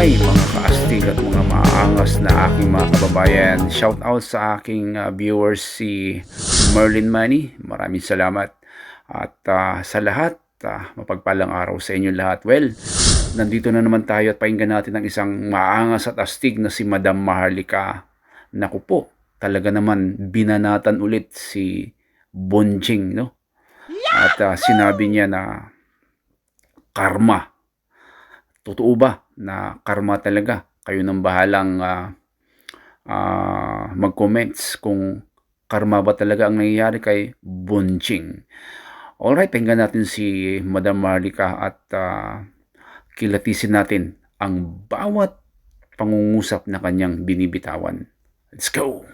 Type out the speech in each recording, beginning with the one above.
Hi mga kaastig at mga maangas na aking mga kababayan. Shout out sa aking viewers si Merlin Money. Maraming salamat. At sa lahat, mapagpalang araw sa inyo lahat. Well, nandito na naman tayo at pakinggan natin ang isang maangas at astig na si Madam Maharlika. Naku po, talaga naman binanatan ulit si Bonjing, no? At sinabi niya na karma. Totoo ba na karma talaga? Kayo nang bahalang mag-comments kung karma ba talaga ang nangyayari kay Bonjing. Alright, tingnan natin si Madam Maharlika at kilatisin natin ang bawat pangungusap na kanyang binibitawan. Let's go!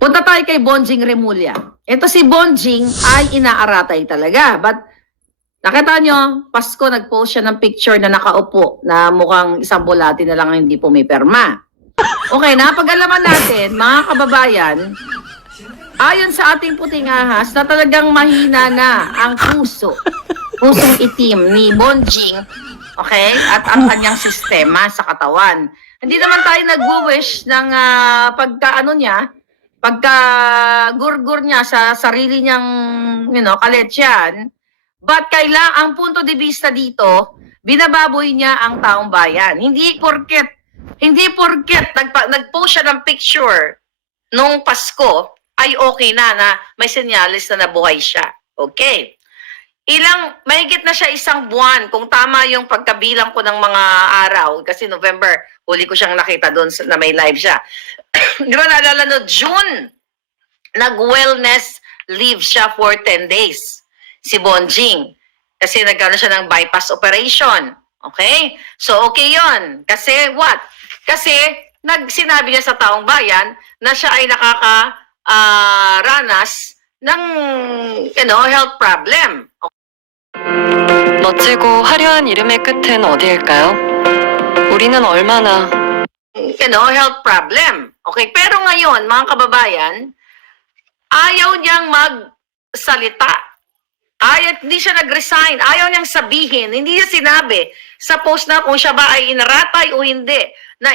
Punta tayo kay Bonjing Remulla. Ito si Bonjing ay inaaratay talaga. But nakita nyo, Pasko nag-post siya ng picture na nakaupo na mukhang isang bulati na lang ang hindi pumipirma. Okay, napag-alaman natin, mga kababayan, ayon sa ating puting ahas na talagang mahina na ang pusong itim ni Bonjing, okay, at ang kanyang sistema sa katawan. Hindi naman tayo nag-wish ng pagka-gurgur niya sa sarili niyang, kaletsyan. But ang punto de vista dito, binababoy niya ang taong bayan. Hindi porket nag-post siya ng picture nung Pasko, ay okay na may senyalis na nabuhay siya. Okay. Mahigit na siya isang buwan, kung tama yung pagkabilang ko ng mga araw, kasi November, huli ko siyang nakita doon na may live siya. Di ba naalala no, June, nag-wellness leave siya for 10 days. Si Bonjing. Kasi nagkaroon siya ng bypass operation. Okay? So, okay yon. Kasi what? Kasi sinabi niya sa taong bayan na siya ay nakakaranas ng health problem. 멋지고 화려한 이름의 끝은 어디일까요? 우리는 얼마나 health problem. Okay? Pero ngayon, mga kababayan, ayaw niyang magsalita. Hindi siya nag-resign. Ayaw niyang sabihin. Hindi niya sinabi sa post na kung siya ba ay inaratay o hindi. Na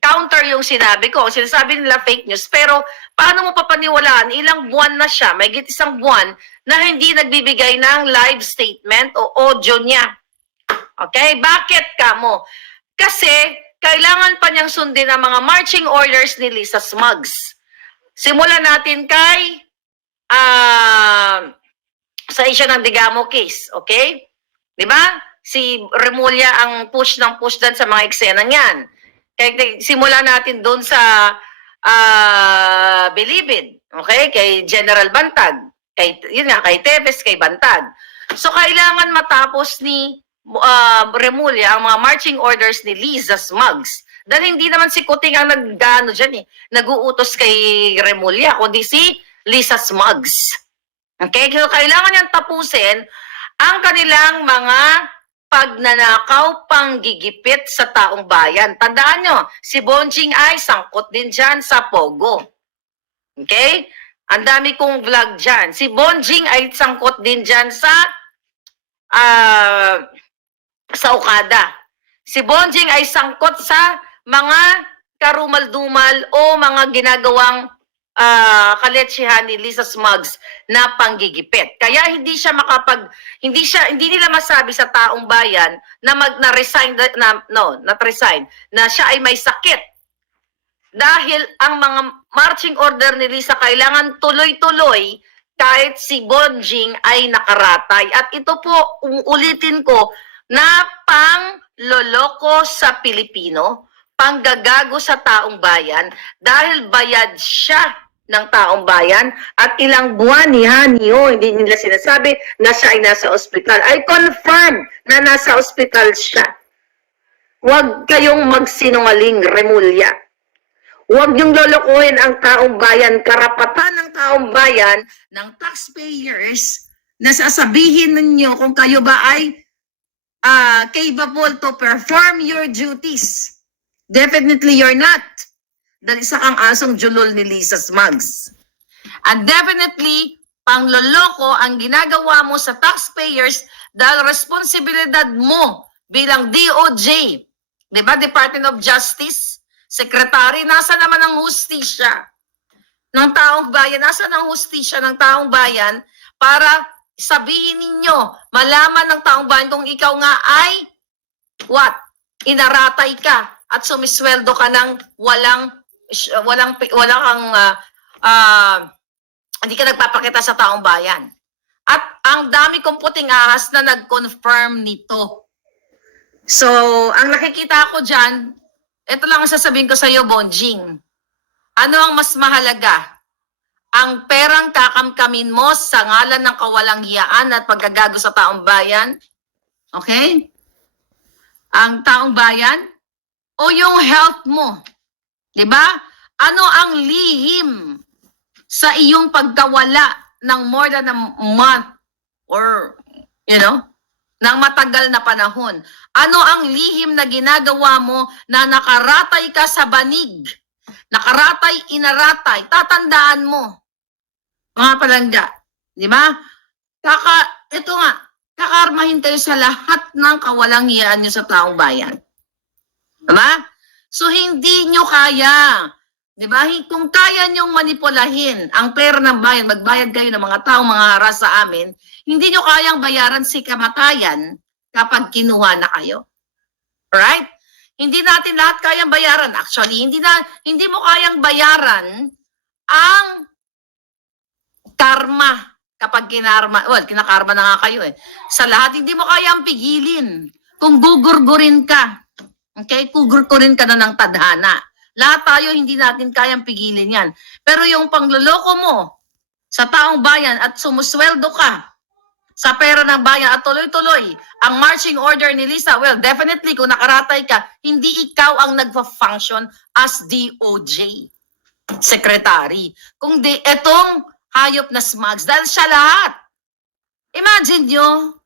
counter yung sinabi ko. Sinasabi nila fake news. Pero paano mo papaniwalaan? Ilang buwan na siya, may isang buwan, na hindi nagbibigay ng live statement o audio niya. Okay? Bakit ka mo? Kasi kailangan pa niyang sundin ang mga marching orders ni Lisa Smugs. Simulan natin kay sa issue ng Digamo case, okay? Di ba? Si Remulla ang push dan sa mga eksena niyan. Kaya simulan natin doon sa Bilibid, okay? Kay General Bantag, kay Teves, kay Bantag. So kailangan matapos ni Remulla ang mga marching orders ni Lisa Smugs. Dahil hindi naman si Kuting ang nag-uutos kay Remulla, kundi si Lisa Smugs. Okay? So, kailangan niyang tapusin ang kanilang mga pagnanakaw, panggigipit sa taong bayan. Tandaan nyo, si Bonjing ay sangkot din dyan sa Pogo. Okay? Ang dami kong vlog dyan. Si Bonjing ay sangkot din dyan sa Okada. Si Bonjing ay sangkot sa mga karumal-dumal o mga ginagawang kaletsyahan ni Lisa Smugs na panggigipit. Kaya hindi nila masabi sa taong bayan na resign na siya ay may sakit. Dahil ang mga marching order ni Lisa kailangan tuloy-tuloy kahit si Bonjing ay nakaratay. At ito po, ulitin ko, na pangloloko sa Pilipino, panggagago sa taong bayan dahil bayad siya ng taong bayan at ilang buwan hindi nila sinasabi na siya ay nasa ospital. I confirm na nasa ospital siya. Huwag kayong magsinungaling, Remulla. Huwag niyong lolokohin ang taong bayan, karapatan ng taong bayan, ng taxpayers, na sasabihin ninyo kung kayo ba ay capable to perform your duties. Definitely you're not. Dahil isa kang asong julol ni Lisa Smugs. And definitely, pangloloko ang ginagawa mo sa taxpayers dahil responsibilidad mo bilang DOJ. Di ba? Department of Justice, Secretary, nasa naman ang hustisya ng taong bayan? Nasa ang hustisya ng taong bayan para sabihin ninyo, malaman ng taong bayan kung ikaw nga ay what? Inaratay ka at sumisweldo ka ng walang kang hindi ka nagpapakita sa taong bayan. At ang dami kong puting ahas na nag-confirm nito. So, ang nakikita ko dyan, ito lang ang sasabihin ko sa iyo, Bonjing. Ano ang mas mahalaga? Ang perang kakamkamin mo sa ngalan ng kawalanghiyaan at pagkagago sa taong bayan? Okay? Ang taong bayan? O yung health mo? Diba? Ano ang lihim sa iyong pagkawala ng more than a month or, ng matagal na panahon? Ano ang lihim na ginagawa mo na nakaratay ka sa banig? Nakaratay, inaratay, tatandaan mo. Mga palangga, di ba? Ito nga, kakarmahin kayo sa lahat ng kawalanghiyaan nyo sa taong bayan. Diba? So, hindi nyo kaya. Diba? Kung kaya nyong manipulahin ang pera ng bayan, magbayad kayo ng mga taong mga haras sa amin, hindi nyo kayang bayaran si kamatayan kapag kinuha na kayo. Right? Hindi natin lahat kayang bayaran. Actually, hindi mo kayang bayaran ang karma kapag kinakarma na nga kayo eh. Sa lahat, hindi mo kayang pigilin kung gugurgurin ka. Okay? Gugurgurin ka na ng tadhana. Lahat tayo, hindi natin kayang pigilin yan. Pero yung pangloloko mo sa taong bayan at sumusweldo ka sa pera ng bayan at tuloy-tuloy ang marching order ni Lisa, well, definitely kung nakaratay ka, hindi ikaw ang nagpa-function as DOJ secretary. Kung di, etong hayop na smugs, dahil siya lahat. Imagine nyo,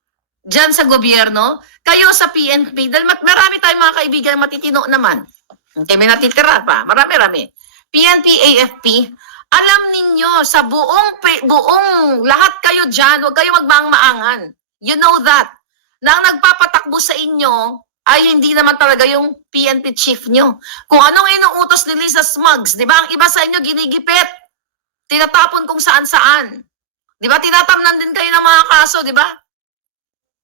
dyan sa gobyerno, kayo sa PNP, dahil marami tayong mga kaibigan matitino naman. Okay, may natitira pa. Marami-rami. PNP, AFP, alam ninyo, sa buong lahat kayo dyan, huwag kayo magmaang-maangan. You know that. Na ang nagpapatakbo sa inyo ay hindi naman talaga yung PNP chief nyo. Kung anong inuutos ni Lisa Smugs, di ba? Ang iba sa inyo ginigipit. Tinatapon kung saan-saan. Di ba? Tinatamnan din kayo ng mga kaso, di ba?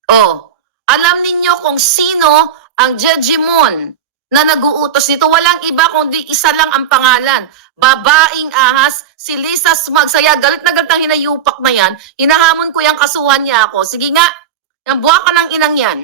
Oh, alam ninyo kung sino ang Jejimon na nag-uutos nito. Walang iba kundi isa lang ang pangalan. Babaeng ahas, si Lisa Smugs. Kaya galit na galit ang hinayupak na yan. Hinahamon ko yung kasuhan niya ako. Sige nga, yung buha ka ng inang yan.